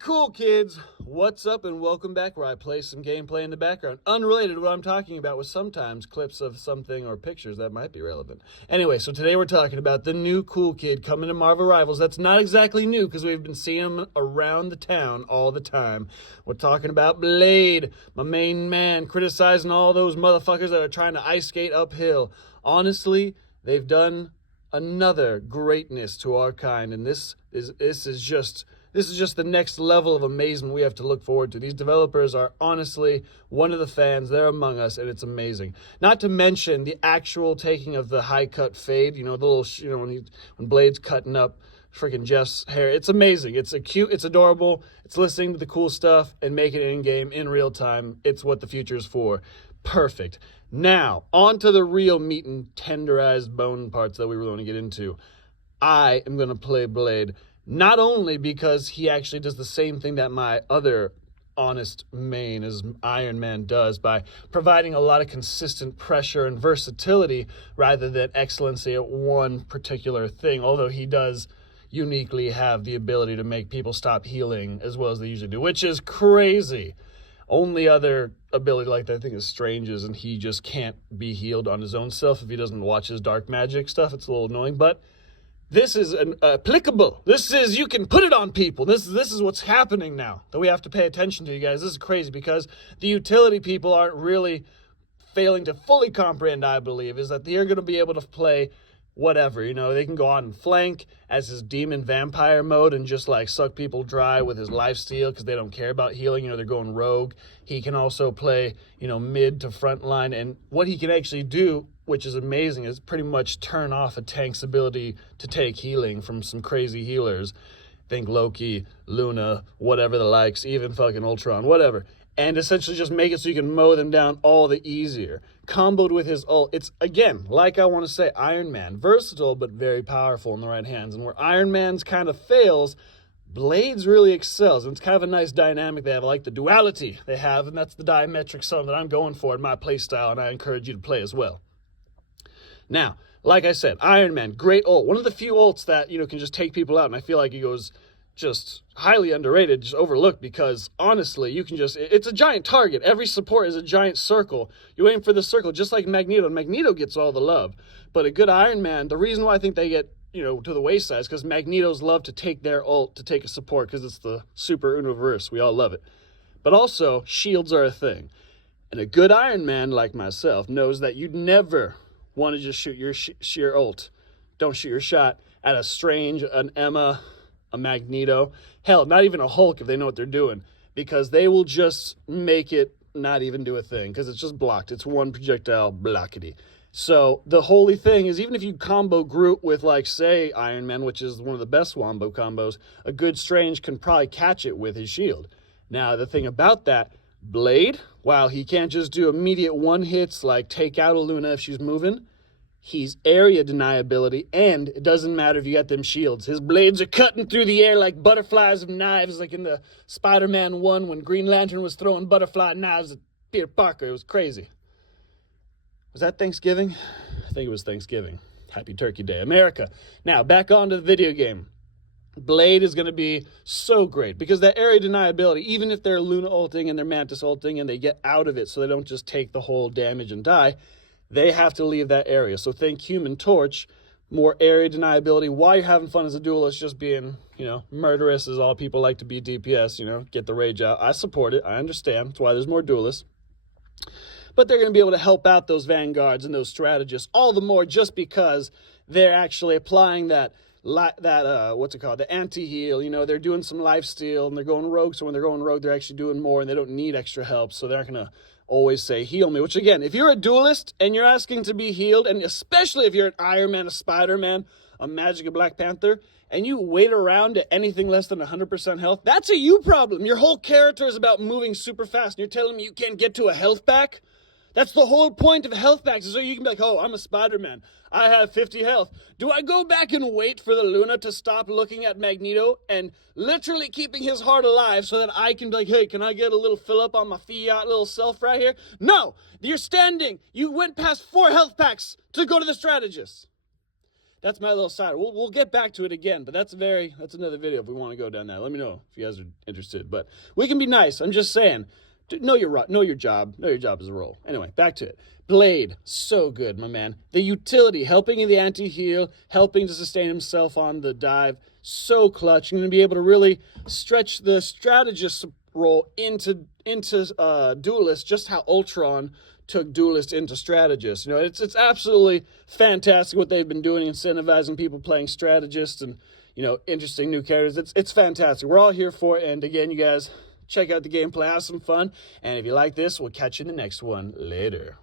Cool kids, what's up and welcome back, where I play some gameplay in the background unrelated to what I'm talking about, with sometimes clips of something or pictures that might be relevant. Anyway, so today we're talking about the new cool kid coming to Marvel Rivals. That's not exactly new because we've been seeing him around the town all the time. We're talking about Blade, my main man, criticizing all those motherfuckers that are trying to ice skate uphill. Honestly, they've done another greatness to our kind, and this is just the next level of amazement we have to look forward to. These developers are honestly one of the fans. They're among us, and it's amazing. Not to mention the actual taking of the high cut fade. You know, the little, when Blade's cutting up freaking Jeff's hair. It's amazing. It's cute. It's adorable. It's listening to the cool stuff and making it in game in real time. It's what the future is for. Perfect. Now, on to the real meat and tenderized bone parts that we really want to get into. I am going to play Blade. Not only because he actually does the same thing that my other honest main as Iron Man does, by providing a lot of consistent pressure and versatility rather than excellency at one particular thing, although he does uniquely have the ability to make people stop healing as well as they usually do, which is crazy. Only other ability like that, I think, is Strange's, and he just can't be healed on his own self if he doesn't watch his dark magic stuff. It's a little annoying, but this is applicable. You can put it on people. This is what's happening now that we have to pay attention to, you guys. This is crazy because the utility people aren't really failing to fully comprehend, I believe, is that they're going to be able to play whatever. You know, they can go on and flank as his demon vampire mode and just like suck people dry with his lifesteal because they don't care about healing. You know, they're going rogue. He can also play, mid to front line. And what he can actually do, which is amazing, is pretty much turn off a tank's ability to take healing from some crazy healers. Think Loki, Luna, whatever the likes, even fucking Ultron, whatever. And essentially just make it so you can mow them down all the easier. Comboed with his ult, it's, again, like I want to say, Iron Man. Versatile, but very powerful in the right hands. And where Iron Man's kind of fails, Blades really excels. And it's kind of a nice dynamic they have. I like the duality they have, and that's the diametric sum that I'm going for in my playstyle, and I encourage you to play as well. Now, like I said, Iron Man, great ult. One of the few ults that, can just take people out, and I feel like he goes just highly underrated, just overlooked, because honestly, you can it's a giant target. Every support is a giant circle. You aim for the circle, just like Magneto, and Magneto gets all the love. But a good Iron Man, the reason why I think they get, to the wayside is because Magneto's love to take their ult to take a support, because it's the super universe. We all love it. But also, shields are a thing. And a good Iron Man, like myself, knows that you'd never want to just shoot your sheer ult. Don't shoot your shot at a Strange, an Emma, a Magneto, hell, not even a Hulk if they know what they're doing, because they will just make it not even do a thing, because it's just blocked. It's one projectile blockity. So the holy thing is, even if you combo Groot with, like, say, Iron Man, which is one of the best wombo combos, a good Strange can probably catch it with his shield. Now, the thing about that, Blade, while he can't just do immediate one-hits like take out a Luna if she's moving, he's area deniability, and it doesn't matter if you got them shields. His blades are cutting through the air like butterflies of knives, like in the Spider-Man 1 when Green Lantern was throwing butterfly knives at Peter Parker. It was crazy. Was that Thanksgiving? I think it was Thanksgiving. Happy Turkey Day, America. Now, back onto the video game. Blade is going to be so great because that area deniability, even if they're Luna ulting and they're Mantis ulting and they get out of it so they don't just take the whole damage and die, they have to leave that area. So think Human Torch, more area deniability while you're having fun as a duelist, just being, murderous is all people like to be DPS, get the rage out. I support it. I understand. That's why there's more duelists. But they're going to be able to help out those vanguards and those strategists all the more just because they're actually applying the anti-heal. They're doing some lifesteal and they're going rogue. So when they're going rogue, they're actually doing more and they don't need extra help. So they're not going to always say, heal me. Which again, if you're a duelist and you're asking to be healed, and especially if you're an Iron Man, a Spider-Man, a Magic, a Black Panther, and you wait around at anything less than 100% health, that's a you problem. Your whole character is about moving super fast and you're telling me you can't get to a health pack? That's the whole point of health packs, is so you can be like, oh, I'm a Spider-Man. I have 50 health. Do I go back and wait for the Luna to stop looking at Magneto and literally keeping his heart alive so that I can be like, hey, can I get a little fill up on my fiat little self right here? No, you're standing. You went past 4 health packs to go to the strategist. that's my little side. We'll get back to it again, but that's another video if we want to go down that. Let me know if you guys are interested. But we can be nice. I'm just saying, know your job. Know your job as a role. Anyway, back to it. Blade, so good, my man. The utility, helping in the anti-heal, helping to sustain himself on the dive, so clutch. You're going to be able to really stretch the strategist role into Duelist, just how Ultron took Duelist into Strategist. You know, it's absolutely fantastic what they've been doing, incentivizing people playing Strategist and, you know, interesting new characters. It's fantastic. We're all here for it. And again, you guys, check out the gameplay, have some fun. And if you like this, we'll catch you in the next one. Later.